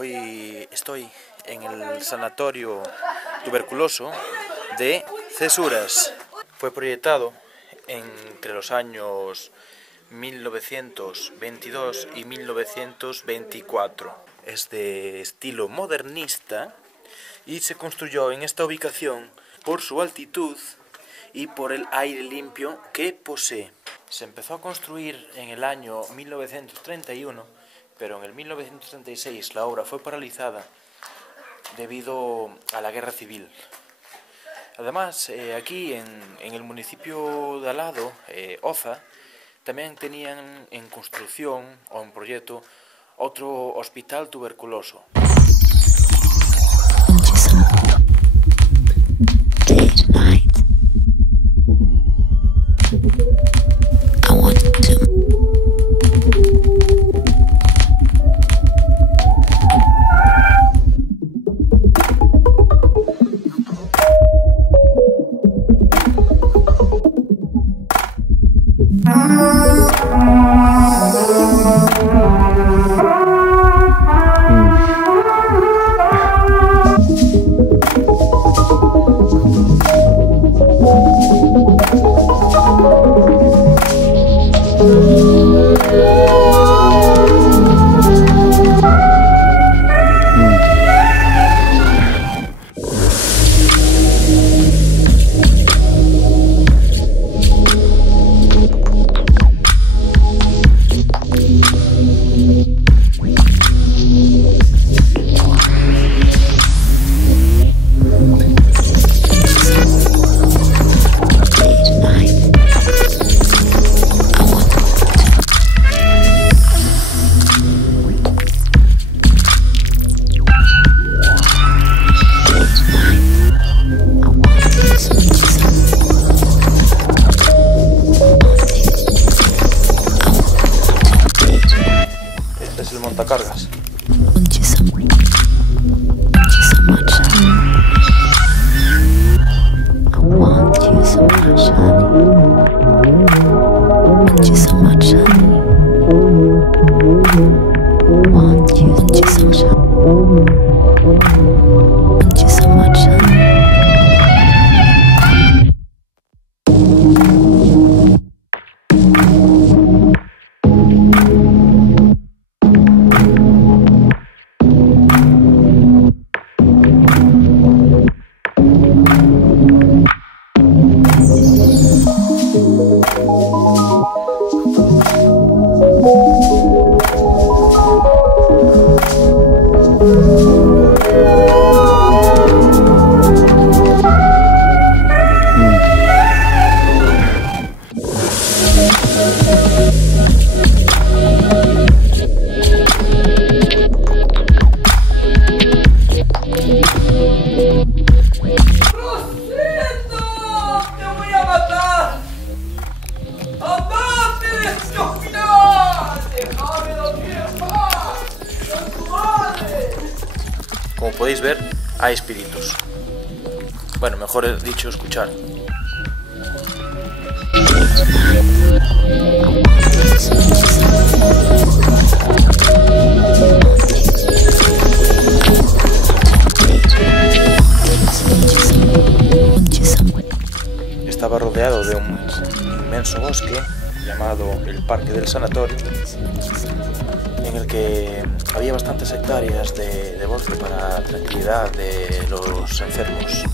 Hoy estoy en el sanatorio tuberculoso de Cesuras. Fue proyectado entre los años 1922 y 1924. Es de estilo modernista y se construyó en esta ubicación por su altitud y por el aire limpio que posee. Se empezó a construir en el año 1931, pero en el 1936 la obra fue paralizada debido a la guerra civil. Además, aquí en el municipio de al lado, Oza, también tenían en construcción o en proyecto otro hospital tuberculoso. Es el montacargas. Como podéis ver, hay espíritus. Bueno, mejor dicho, escuchar. Estaba rodeado de un inmenso bosque llamado el Parque del Sanatorio, en el que había bastantes hectáreas de bosque para la tranquilidad de los enfermos.